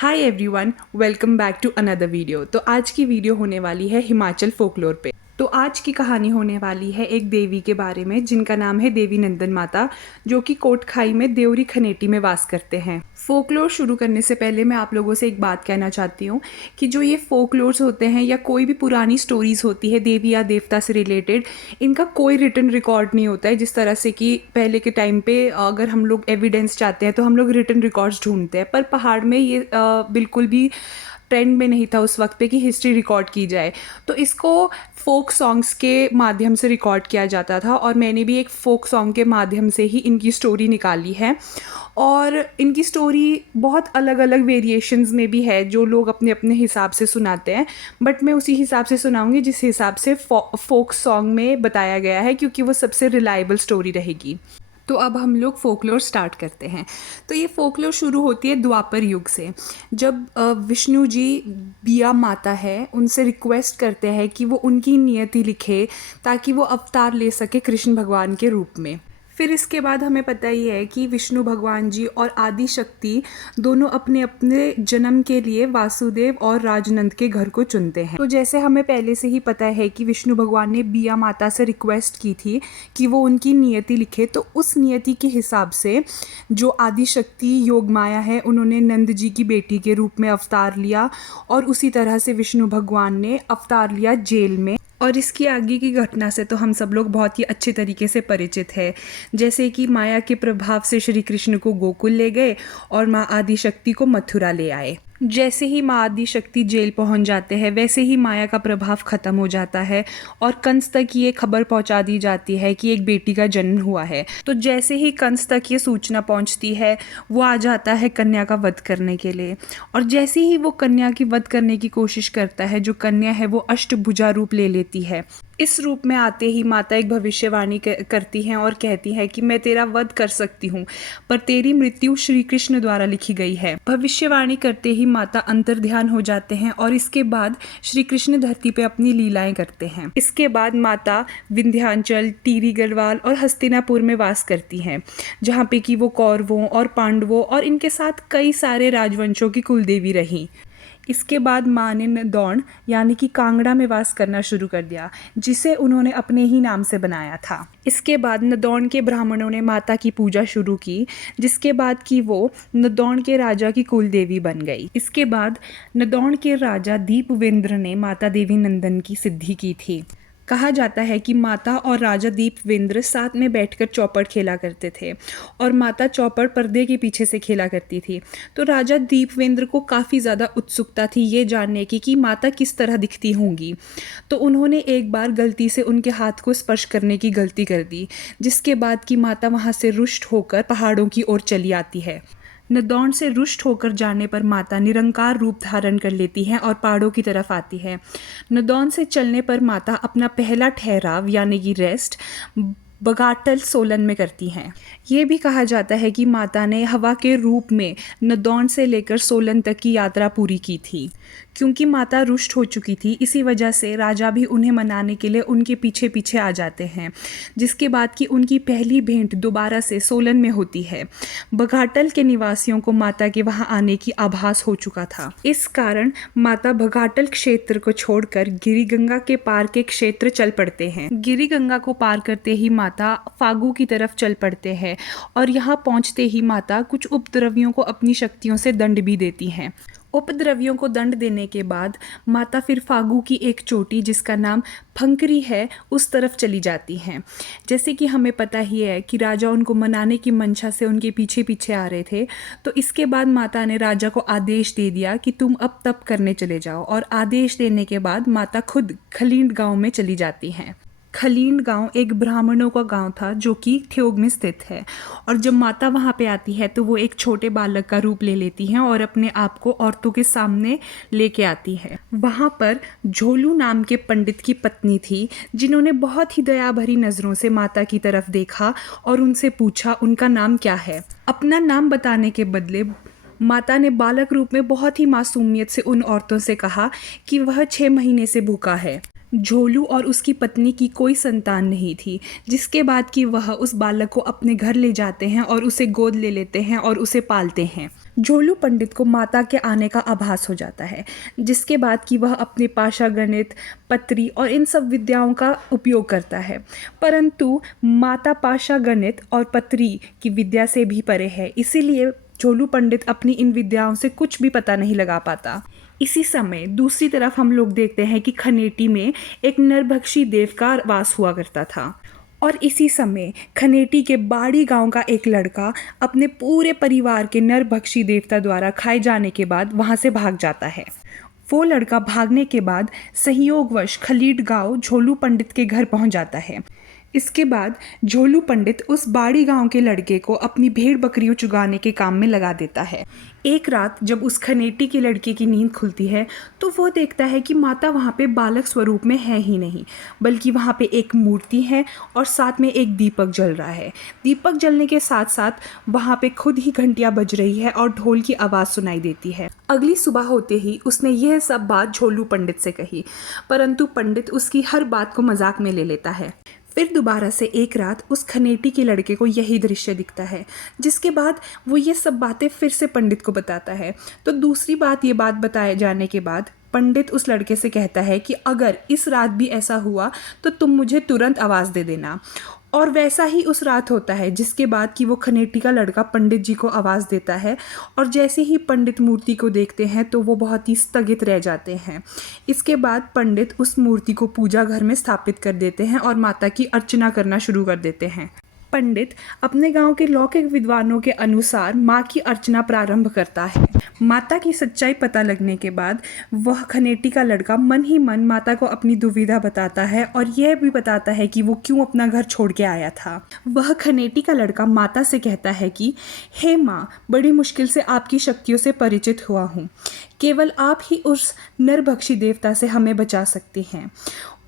Hi everyone, welcome back to another video. तो आज की वीडियो होने वाली है हिमाचल फोकलोर पे। तो आज की कहानी होने वाली है एक देवी के बारे में जिनका नाम है देवी नंदन माता, जो कि कोटखाई में देवरी खनेटी में वास करते हैं। फोकलोर शुरू करने से पहले मैं आप लोगों से एक बात कहना चाहती हूँ कि जो ये फोकलोर्स होते हैं या कोई भी पुरानी स्टोरीज होती है देवी या देवता से रिलेटेड, इनका कोई रिटन रिकॉर्ड नहीं होता है। जिस तरह से कि पहले के टाइम पे अगर हम लोग एविडेंस चाहते हैं तो हम लोग रिटन रिकॉर्ड्स ढूंढते हैं, पर पहाड़ में ये बिल्कुल भी ट्रेंड में नहीं था उस वक्त पे कि हिस्ट्री रिकॉर्ड की जाए। तो इसको फोक सॉन्ग्स के माध्यम से रिकॉर्ड किया जाता था और मैंने भी एक फोक सॉन्ग के माध्यम से ही इनकी स्टोरी निकाली है। और इनकी स्टोरी बहुत अलग अलग वेरिएशंस में भी है जो लोग अपने अपने हिसाब से सुनाते हैं, बट मैं उसी हिसाब से सुनाऊंगी जिस हिसाब से फोक सॉन्ग में बताया गया है, क्योंकि वो सबसे रिलायबल स्टोरी रहेगी। तो अब हम लोग फोकलोर स्टार्ट करते हैं। तो ये फोकलोर शुरू होती है द्वापर युग से, जब विष्णु जी बिया माता है उनसे रिक्वेस्ट करते हैं कि वो उनकी नियति लिखे ताकि वो अवतार ले सके कृष्ण भगवान के रूप में। फिर इसके बाद हमें पता ही है कि विष्णु भगवान जी और आदि शक्ति दोनों अपने अपने जन्म के लिए वासुदेव और राजनंद के घर को चुनते हैं। तो जैसे हमें पहले से ही पता है कि विष्णु भगवान ने बिया माता से रिक्वेस्ट की थी कि वो उनकी नियति लिखे, तो उस नियति के हिसाब से जो आदि शक्ति योग माया है उन्होंने नंद जी की बेटी के रूप में अवतार लिया, और उसी तरह से विष्णु भगवान ने अवतार लिया जेल में। और इसकी आगे की घटना से तो हम सब लोग बहुत ही अच्छे तरीके से परिचित है। जैसे कि माया के प्रभाव से श्री कृष्ण को गोकुल ले गए और माँ आदि शक्ति को मथुरा ले आए। जैसे ही माँ आदि शक्ति जेल पहुंच जाते हैं वैसे ही माया का प्रभाव खत्म हो जाता है और कंस तक ये खबर पहुंचा दी जाती है कि एक बेटी का जन्म हुआ है। तो जैसे ही कंस तक ये सूचना पहुंचती है वो आ जाता है कन्या का वध करने के लिए, और जैसे ही वो कन्या की वध करने की कोशिश करता है, जो कन्या है वो अष्टभुजा रूप ले लेती है। इस रूप में आते ही माता एक भविष्यवाणी करती हैं और कहती है कि मैं तेरा वध कर सकती हूँ, पर तेरी मृत्यु श्री कृष्ण द्वारा लिखी गई है। भविष्यवाणी करते ही माता अंतर्ध्यान हो जाते हैं और इसके बाद श्री कृष्ण धरती पे अपनी लीलाएं करते हैं। इसके बाद माता विंध्याचल, टिहरी गढ़वाल और हस्तिनापुर में वास करती हैं, जहाँ पे कि वो कौरवों और पांडवों और इनके साथ कई सारे राजवंशों की कुलदेवी रही। इसके बाद माँ ने नदौन यानी कि कांगड़ा में वास करना शुरू कर दिया, जिसे उन्होंने अपने ही नाम से बनाया था। इसके बाद नदौन के ब्राह्मणों ने माता की पूजा शुरू की, जिसके बाद कि वो नदौन के राजा की कुलदेवी बन गई। इसके बाद नदौन के राजा दीपवेंद्र ने माता देवी नंदन की सिद्धि की थी। कहा जाता है कि माता और राजा दीपवेंद्र साथ में बैठकर चौपड़ खेला करते थे और माता चौपड़ पर्दे के पीछे से खेला करती थी। तो राजा दीपवेंद्र को काफ़ी ज़्यादा उत्सुकता थी ये जानने की कि माता किस तरह दिखती होंगी। तो उन्होंने एक बार गलती से उनके हाथ को स्पर्श करने की गलती कर दी, जिसके बाद कि माता वहाँ से रुष्ट होकर पहाड़ों की ओर चली आती है। नदौन से रुष्ट होकर जाने पर माता निरंकार रूप धारण कर लेती हैं और पहाड़ों की तरफ आती है। नदौन से चलने पर माता अपना पहला ठहराव यानी कि रेस्ट बघाटल सोलन में करती हैं। ये भी कहा जाता है कि माता ने हवा के रूप में नदौन से लेकर सोलन तक की यात्रा पूरी की थी। क्योंकि माता रुष्ट हो चुकी थी, इसी वजह से राजा भी उन्हें मनाने के लिए उनके पीछे पीछे आ जाते हैं, जिसके बाद कि उनकी पहली भेंट दोबारा से सोलन में होती है। बघाटल के निवासियों को माता के वहां आने की आभास हो चुका था। इस कारण माता बघाटल क्षेत्र को छोड़कर गिरिगंगा के पार के क्षेत्र चल पड़ते हैं। गिरिगंगा को पार करते ही माता फागू की तरफ चल पड़ते हैं और यहाँ पहुँचते ही माता कुछ उपद्रवियों को अपनी शक्तियों से दंड भी देती हैं। उपद्रवियों को दंड देने के बाद माता फिर फागू की एक चोटी जिसका नाम फंकरी है उस तरफ चली जाती हैं। जैसे कि हमें पता ही है कि राजा उनको मनाने की मंशा से उनके पीछे पीछे आ रहे थे, तो इसके बाद माता ने राजा को आदेश दे दिया कि तुम अब तप करने चले जाओ, और आदेश देने के बाद माता खुद खलींड गांव में चली जाती हैं। खलींड गांव एक ब्राह्मणों का गांव था जो कि ठियोग में स्थित है, और जब माता वहां पे आती है तो वो एक छोटे बालक का रूप ले लेती हैं और अपने आप को औरतों के सामने लेके आती है। वहां पर झोलू नाम के पंडित की पत्नी थी, जिन्होंने बहुत ही दया भरी नजरों से माता की तरफ देखा और उनसे पूछा उनका नाम क्या है। अपना नाम बताने के बदले माता ने बालक रूप में बहुत ही मासूमियत से उन औरतों से कहा कि वह 6 महीने से भूखा है। झोलू और उसकी पत्नी की कोई संतान नहीं थी, जिसके बाद कि वह उस बालक को अपने घर ले जाते हैं और उसे गोद ले लेते हैं और उसे पालते हैं। झोलू पंडित को माता के आने का आभास हो जाता है, जिसके बाद कि वह अपने पाशा गणित, पत्री और इन सब विद्याओं का उपयोग करता है। परंतु माता पाशा गणित और पत्री की विद्या से भी परे है, इसीलिए झोलू पंडित अपनी इन विद्याओं से कुछ भी पता नहीं लगा पाता। इसी समय दूसरी तरफ हम लोग देखते हैं कि खनेटी में एक नरभक्षी देव का वास हुआ करता था, और इसी समय खनेटी के बाड़ी गांव का एक लड़का अपने पूरे परिवार के नरभक्षी देवता द्वारा खाए जाने के बाद वहां से भाग जाता है। वो लड़का भागने के बाद संयोगवश खलीड गांव झोलू पंडित के घर पहुंच जाता है। इसके बाद झोलू पंडित उस बाड़ी गांव के लड़के को अपनी भेड़ बकरियों चुगाने के काम में लगा देता है। एक रात जब उस खनेटी के लड़के की नींद खुलती है तो वो देखता है कि माता वहाँ पे बालक स्वरूप में है ही नहीं, बल्कि वहाँ पे एक मूर्ति है और साथ में एक दीपक जल रहा है। दीपक जलने के साथ साथ वहाँ पे खुद ही घंटियाँ बज रही है और ढोल की आवाज़ सुनाई देती है। अगली सुबह होते ही उसने यह सब बात झोलू पंडित से कही, परंतु पंडित उसकी हर बात को मजाक में ले लेता है। फिर दोबारा से एक रात उस खनेटी के लड़के को यही दृश्य दिखता है, जिसके बाद वो ये सब बातें फिर से पंडित को बताता है। तो दूसरी बात ये बात बताए जाने के बाद पंडित उस लड़के से कहता है कि अगर इस रात भी ऐसा हुआ तो तुम मुझे तुरंत आवाज़ दे देना। और वैसा ही उस रात होता है, जिसके बाद कि वो खनेटी का लड़का पंडित जी को आवाज़ देता है, और जैसे ही पंडित मूर्ति को देखते हैं तो वो बहुत ही स्थगित रह जाते हैं। इसके बाद पंडित उस मूर्ति को पूजा घर में स्थापित कर देते हैं और माता की अर्चना करना शुरू कर देते हैं। पंडित अपने गांव के लौकिक विद्वानों के अनुसार माँ की अर्चना प्रारंभ करता है। माता की सच्चाई पता लगने के बाद वह खनेटी का लड़का मन ही मन माता को अपनी दुविधा बताता है और यह भी बताता है कि वो क्यों अपना घर छोड़ के आया था। वह खनेटी का लड़का माता से कहता है कि हे माँ, बड़ी मुश्किल से आपकी शक्तियों से परिचित हुआ हूँ, केवल आप ही उस नरभक्षी देवता से हमें बचा सकते हैं।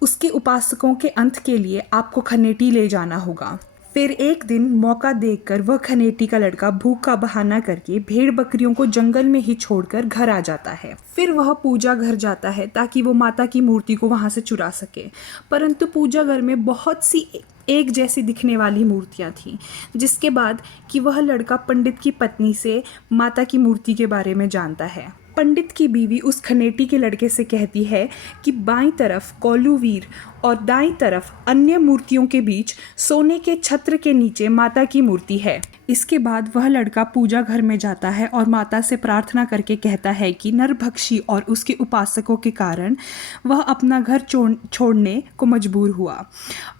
उसके उपासकों के अंत के लिए आपको खनेटी ले जाना होगा। फिर एक दिन मौका देखकर वह खनेटी का लड़का भूख का बहाना करके भेड़ बकरियों को जंगल में ही छोड़कर घर आ जाता है। फिर वह पूजा घर जाता है ताकि वो माता की मूर्ति को वहां से चुरा सके, परंतु पूजा घर में बहुत सी एक जैसी दिखने वाली मूर्तियां थीं, जिसके बाद कि वह लड़का पंडित की पत्नी से माता की मूर्ति के बारे में जानता है। पंडित की बीवी उस खनेटी के लड़के से कहती है कि बाईं तरफ कोलूवीर और दाईं तरफ अन्य मूर्तियों के बीच सोने के छत्र के नीचे माता की मूर्ति है। इसके बाद वह लड़का पूजा घर में जाता है और माता से प्रार्थना करके कहता है कि नरभक्षी और उसके उपासकों के कारण वह अपना घर छोड़ने को मजबूर हुआ।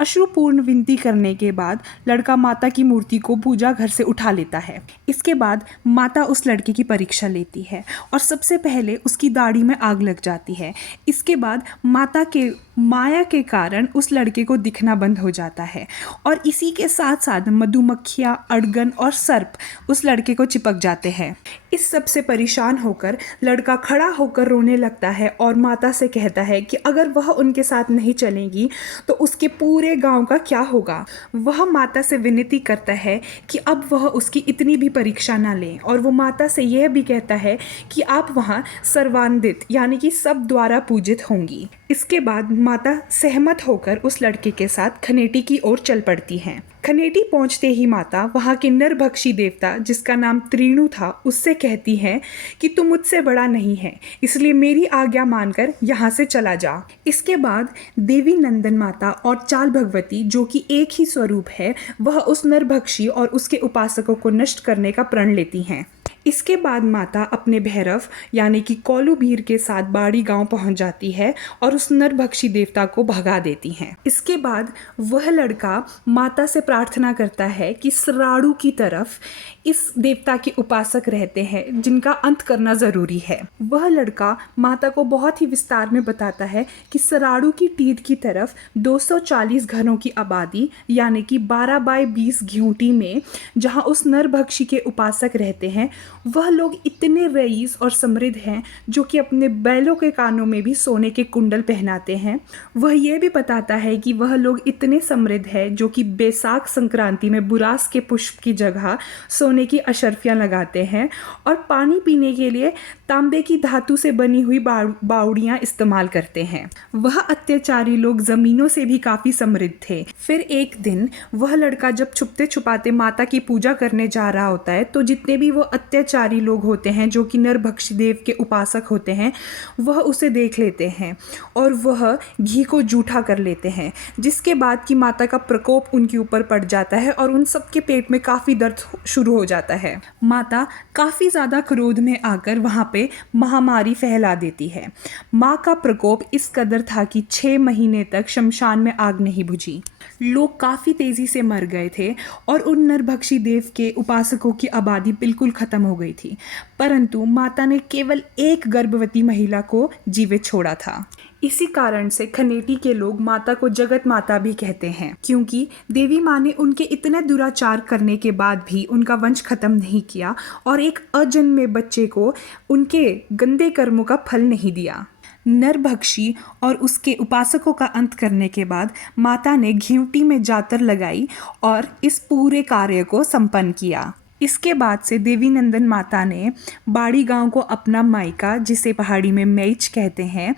अश्रुपूर्ण विनती करने के बाद लड़का माता की मूर्ति को पूजा घर से उठा लेता है। इसके बाद माता उस लड़के की परीक्षा लेती है और सबसे पहले उसकी दाढ़ी में आग लग जाती है। इसके बाद माता के माया के कारण उस लड़के को दिखना बंद हो जाता है और इसी के साथ साथ मधुमक्खियाँ, अड़गन और सर्प उस लड़के को चिपक जाते हैं। इस सब से परेशान होकर लड़का खड़ा होकर रोने लगता है और माता से कहता है कि अगर वह उनके साथ नहीं चलेंगी तो उसके पूरे गांव का क्या होगा। वह माता से विनती करता है कि अब वह उसकी इतनी भी परीक्षा ना लें, और वो माता से यह भी कहता है कि आप वहाँ सर्वान्वित यानी कि सब द्वारा पूजित होंगी। इसके बाद माता सहमत होकर उस लड़के के साथ खनेटी की ओर चल पड़ती हैं। खनेटी पहुंचते ही माता वहाँ के नरभक्षी देवता, जिसका नाम त्रीणु था, उससे कहती है कि तू मुझसे बड़ा नहीं है, इसलिए मेरी आज्ञा मानकर यहाँ से चला जा। इसके बाद देवी नंदन माता और चाल भगवती, जो कि एक ही स्वरूप है, वह उस नरभक्षी और उसके उपासकों को नष्ट करने का प्रण लेती हैं। इसके बाद माता अपने भैरव यानी कि कोलूबीर के साथ बाड़ी गांव पहुंच जाती है और उस नरभक्षी देवता को भगा देती हैं। इसके बाद वह लड़का माता से प्रार्थना करता है कि सराड़ू की तरफ इस देवता के उपासक रहते हैं जिनका अंत करना ज़रूरी है। वह लड़का माता को बहुत ही विस्तार में बताता है कि सराड़ू की टीद की तरफ 240 घरों की आबादी यानी कि 12 बाय 20 घिऊटी में जहाँ उस नरभक्षी के उपासक रहते हैं, वह लोग इतने रईस और समृद्ध हैं जो कि अपने बैलों के कानों में भी सोने के कुंडल पहनाते हैं। वह यह भी बताता है कि वह लोग इतने समृद्ध हैं जो कि बैसाख संक्रांति में बुरास के पुष्प की जगह सोने की अशर्फियाँ लगाते हैं और पानी पीने के लिए तांबे की धातु से बनी हुई बावड़ियाँ इस्तेमाल करते हैं। वह अत्याचारी लोग ज़मीनों से भी काफ़ी समृद्ध थे। फिर एक दिन वह लड़का जब छुपते छुपाते माता की पूजा करने जा रहा होता है तो जितने भी वो अत्याचारी अत्याचारी लोग होते हैं जो कि नरभक्षी देव के उपासक होते हैं, वह उसे देख लेते हैं और वह घी को जूठा कर लेते हैं, जिसके बाद कि माता का प्रकोप उनके ऊपर पड़ जाता है और उन सबके पेट में काफ़ी दर्द शुरू हो जाता है। माता काफ़ी ज़्यादा क्रोध में आकर वहाँ पे महामारी फैला देती है। माँ का प्रकोप इस कदर था कि 6 महीने तक शमशान में आग नहीं बुझी। लोग काफ़ी तेज़ी से मर गए थे और उन नरभक्षी देव के उपासकों की आबादी बिल्कुल ख़त्म हो गई थी, परंतु माता ने केवल एक गर्भवती महिला को जीवित छोड़ा था। इसी कारण से खनेटी के लोग माता को जगत माता भी कहते हैं, क्योंकि देवी माँ ने उनके इतने दुराचार करने के बाद भी उनका वंश खत्म नहीं किया और एक अजन्मे बच्चे को उनके गंदे कर्मों का फल नहीं दिया। नरभक्षी और उसके उपासकों का अंत करने के बाद माता ने घींवटी में जातर लगाई और इस पूरे कार्य को संपन्न किया। इसके बाद से देवी नंदन माता ने बाड़ी गांव को अपना मायका, जिसे पहाड़ी में मैच कहते हैं,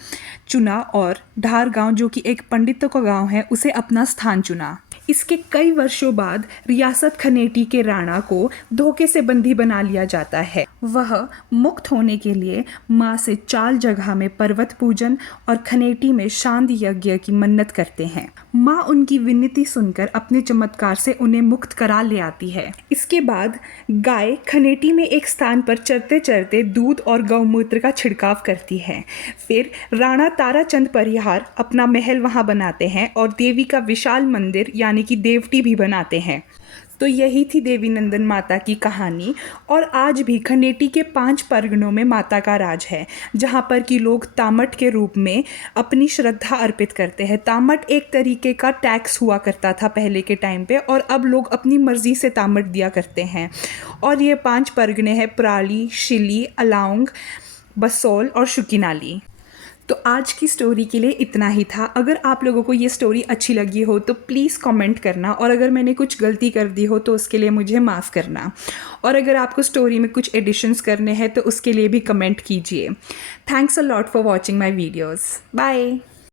चुना और ढार गांव, जो कि एक पंडितों का गांव है, उसे अपना स्थान चुना। इसके कई वर्षों बाद रियासत खनेटी के राणा को धोखे से बंदी बना लिया जाता है। वह मुक्त होने के लिए माँ से 4 जगह में पर्वत पूजन और खनेटी में शांत यज्ञ की मन्नत करते हैं। माँ उनकी विनती सुनकर अपने चमत्कार से उन्हें मुक्त करा ले आती है। इसके बाद गाय खनेटी में एक स्थान पर चरते चरते दूध और गौमूत्र का छिड़काव करती है। फिर राणा ताराचंद परिहार अपना महल वहाँ बनाते हैं और देवी का विशाल मंदिर यानी कि देवटी भी बनाते हैं। तो यही थी देवी नंदन माता की कहानी। और आज भी खनेटी के 5 परगनों में माता का राज है, जहाँ पर कि लोग तामट के रूप में अपनी श्रद्धा अर्पित करते हैं। तामट एक तरीके का टैक्स हुआ करता था पहले के टाइम पे, और अब लोग अपनी मर्ज़ी से तामट दिया करते हैं। और ये 5 परगने हैं प्राली, शिली, अलाउंग, बसोल और शुकीनाली। तो आज की स्टोरी के लिए इतना ही था। अगर आप लोगों को ये स्टोरी अच्छी लगी हो तो प्लीज़ कमेंट करना, और अगर मैंने कुछ गलती कर दी हो तो उसके लिए मुझे माफ़ करना। और अगर आपको स्टोरी में कुछ एडिशंस करने हैं तो उसके लिए भी कमेंट कीजिए। Thanks a lot for watching my videos. Bye.